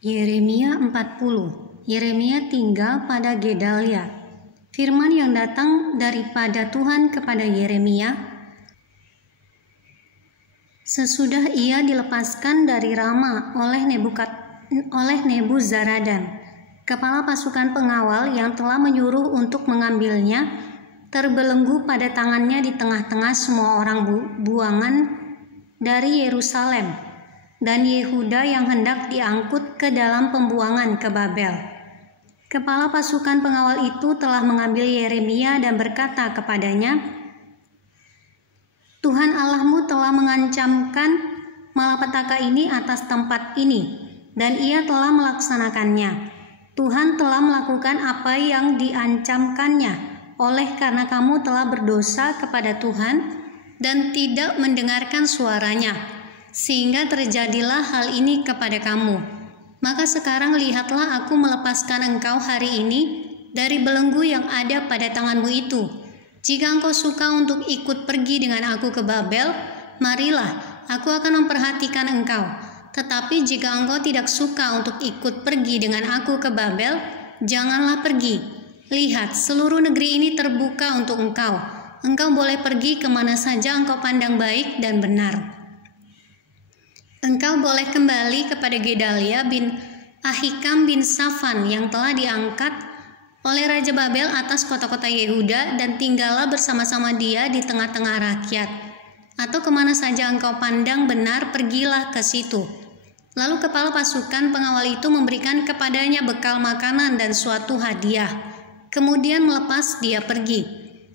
Yeremia 40. Yeremia tinggal pada Gedalia. Firman yang datang daripada Tuhan kepada Yeremia sesudah ia dilepaskan dari Rama oleh Nebuzaradan, kepala pasukan pengawal yang telah menyuruh untuk mengambilnya, terbelenggu pada tangannya di tengah-tengah semua orang buangan dari Yerusalem dan Yehuda yang hendak diangkut ke dalam pembuangan ke Babel. Kepala pasukan pengawal itu telah mengambil Yeremia dan berkata kepadanya, Tuhan Allahmu telah mengancamkan malapetaka ini atas tempat ini, dan ia telah melaksanakannya. Tuhan telah melakukan apa yang diancamkannya, oleh karena kamu telah berdosa kepada Tuhan dan tidak mendengarkan suaranya, sehingga terjadilah hal ini kepada kamu. Maka sekarang lihatlah, aku melepaskan engkau hari ini dari belenggu yang ada pada tanganmu itu. Jika engkau suka untuk ikut pergi dengan aku ke Babel, marilah, aku akan memperhatikan engkau. Tetapi jika engkau tidak suka untuk ikut pergi dengan aku ke Babel, janganlah pergi. Lihat, seluruh negeri ini terbuka untuk engkau. Engkau boleh pergi kemana saja engkau pandang baik dan benar. Engkau boleh kembali kepada Gedalia bin Ahikam bin Safan yang telah diangkat oleh Raja Babel atas kota-kota Yehuda, dan tinggallah bersama-sama dia di tengah-tengah rakyat. Atau kemana saja engkau pandang benar, pergilah ke situ. Lalu kepala pasukan pengawal itu memberikan kepadanya bekal makanan dan suatu hadiah. Kemudian melepas dia pergi.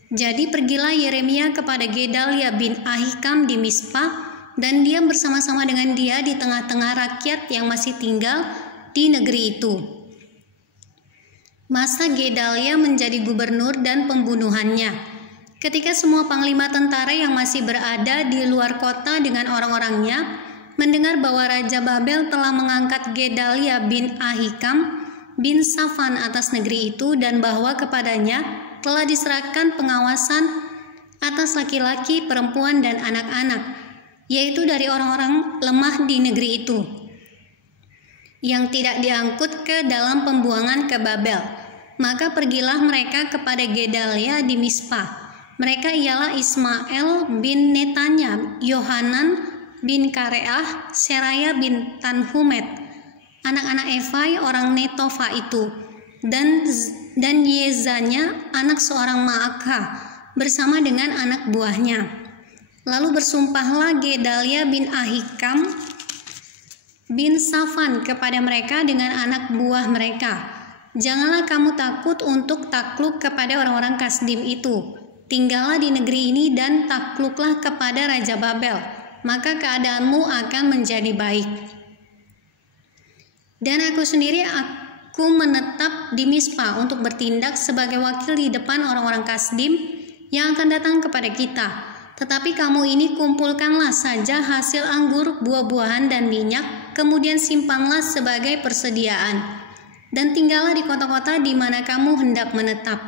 Jadi pergilah Yeremia kepada Gedalia bin Ahikam di Mispa, dan dia bersama-sama dengan dia di tengah-tengah rakyat yang masih tinggal di negeri itu. Masa Gedalia menjadi gubernur dan pembunuhannya. Ketika semua panglima tentara yang masih berada di luar kota dengan orang-orangnya mendengar bahwa Raja Babel telah mengangkat Gedalia bin Ahikam bin Safan atas negeri itu, dan bahwa kepadanya telah diserahkan pengawasan atas laki-laki, perempuan, dan anak-anak, yaitu dari orang-orang lemah di negeri itu, yang tidak diangkut ke dalam pembuangan ke Babel. Maka pergilah mereka kepada Gedalia di Mispa. Mereka ialah Ismael bin Netanya, Yohanan bin Kareah, Seraya bin Tanhumet, anak-anak Efai orang Netofa itu, dan Yezanya, anak seorang Maakah, bersama dengan anak buahnya. Lalu bersumpahlah Gedalia bin Ahikam bin Safan kepada mereka dengan anak buah mereka, janganlah kamu takut untuk takluk kepada orang-orang Kasdim itu. Tinggallah di negeri ini dan takluklah kepada Raja Babel, maka keadaanmu akan menjadi baik. Dan aku sendiri menetap di Mispa untuk bertindak sebagai wakil di depan orang-orang Kasdim yang akan datang kepada kita. Tetapi kamu ini kumpulkanlah saja hasil anggur, buah-buahan, dan minyak, kemudian simpanlah sebagai persediaan, dan tinggallah di kota-kota di mana kamu hendak menetap.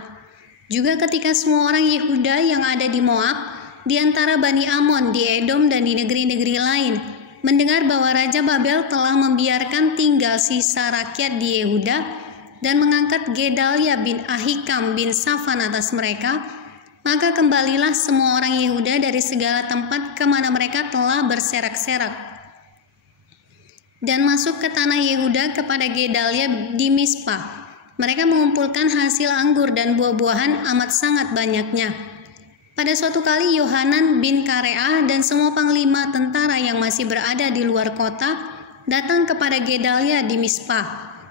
Juga ketika semua orang Yehuda yang ada di Moab, di antara Bani Amon, di Edom, dan di negeri-negeri lain, mendengar bahwa Raja Babel telah membiarkan tinggal sisa rakyat di Yehuda, dan mengangkat Gedalia bin Ahikam bin Safan atas mereka, maka kembalilah semua orang Yehuda dari segala tempat kemana mereka telah berserak-serak, dan masuk ke tanah Yehuda kepada Gedalia di Mispa. Mereka mengumpulkan hasil anggur dan buah-buahan amat sangat banyaknya. Pada suatu kali Yohanan bin Kareah dan semua panglima tentara yang masih berada di luar kota datang kepada Gedalia di Mispa,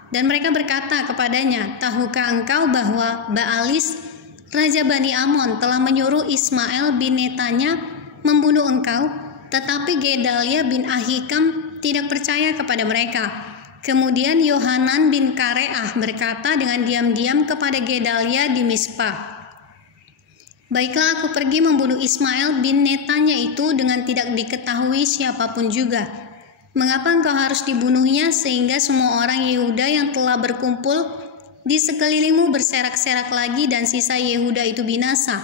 dan mereka berkata kepadanya, tahukah engkau bahwa Baalis, Raja Bani Amon, telah menyuruh Ismael bin Netanya membunuh engkau? Tetapi Gedalia bin Ahikam tidak percaya kepada mereka. Kemudian Yohanan bin Kareah berkata dengan diam-diam kepada Gedalia di Mispa, baiklah, aku pergi membunuh Ismael bin Netanya itu dengan tidak diketahui siapapun juga. Mengapa engkau harus dibunuhnya sehingga semua orang Yehuda yang telah berkumpul di sekelilingmu berserak-serak lagi dan sisa Yehuda itu binasa?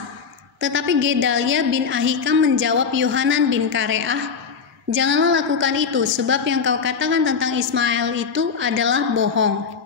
Tetapi Gedalia bin Ahikam menjawab Yohanan bin Kareah, Janganlah lakukan itu, sebab yang kau katakan tentang Ismail itu adalah bohong.